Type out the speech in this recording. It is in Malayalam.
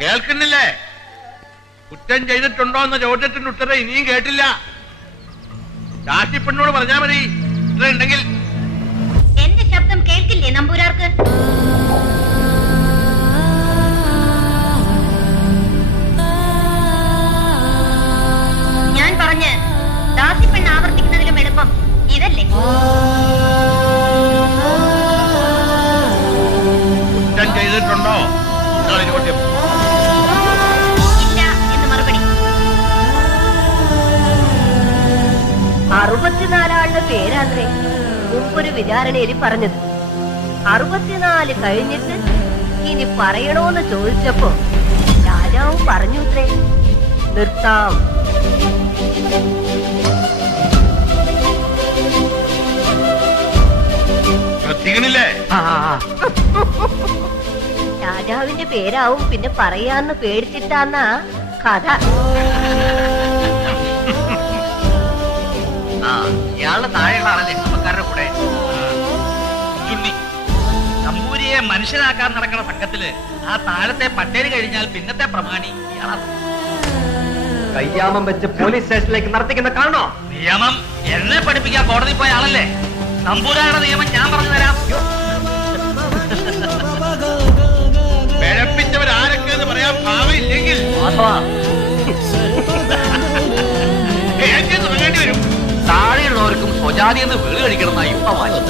കേൾക്കുന്നില്ലേ? കുറ്റം ചെയ്തിട്ടുണ്ടോ എന്ന ചോദ്യത്തിന്റെ ഉത്തരം ഇനിയും കേട്ടില്ല. രാശിപ്പെണ്ണോട് പറഞ്ഞാ മതി ഇത്ര ഉണ്ടെങ്കിൽ. എന്റെ ശബ്ദം കേൾക്കില്ലേ നമ്പൂരാർക്ക്? ഞാൻ പറഞ്ഞ് ദാസിപ്പെണ്ണ് ആവർത്തിക്കുന്നതിലും എളുപ്പം ഇതല്ലേ? കുറ്റം ചെയ്തിട്ടുണ്ടോ എന്നാണ് ചോദ്യം. ഇല്ല എന്ന് മറുപടി. 64 പേരാത്രേ മുമ്പൊരു വിചാരണയിൽ പറഞ്ഞത്. 64 കഴിഞ്ഞിട്ട് ഇനി പറയണോന്ന് ചോദിച്ചപ്പോ രാജാവ് പറഞ്ഞു അത്രേ, നിർത്താം. ശ്രദ്ധിക്കണില്ലേ? രാജാവിന്റെ പേരാവും പിന്നെ പറയാന്ന് പേടിച്ചിട്ടാന്നാ കഥ. ഇയാളുടെ താഴെയുള്ള ആളല്ലേ അമ്മക്കാരുടെ കൂടെ? ചുണ്ണി നമ്പൂരിയെ മനുഷ്യനാക്കാൻ നടക്കുന്ന സംഘത്തില് ആ താഴത്തെ പട്ടേല് കഴിഞ്ഞാൽ പിന്നത്തെ പ്രമാണി ഇയാളാണ്. കയ്യാമം വെച്ച് പോലീസ് സ്റ്റേഷനിലേക്ക് നടത്തിക്കുന്ന കാണണോ? നിയമം എന്നെ പഠിപ്പിക്കാൻ കോടതി പോയ ആളല്ലേ? നമ്പൂരാരുടെ നിയമം ഞാൻ പറഞ്ഞു തരാം. പിഴപ്പിച്ചവരാരൊക്കെ എന്ന് പറയാൻ ഭാവമില്ലെങ്കിൽ തുടങ്ങേണ്ടി വരും. താഴെയുള്ളവർക്കും സ്വജാതി എന്ന് വീട് കഴിക്കണം എന്നാ ഇപ്പൊ വാശി.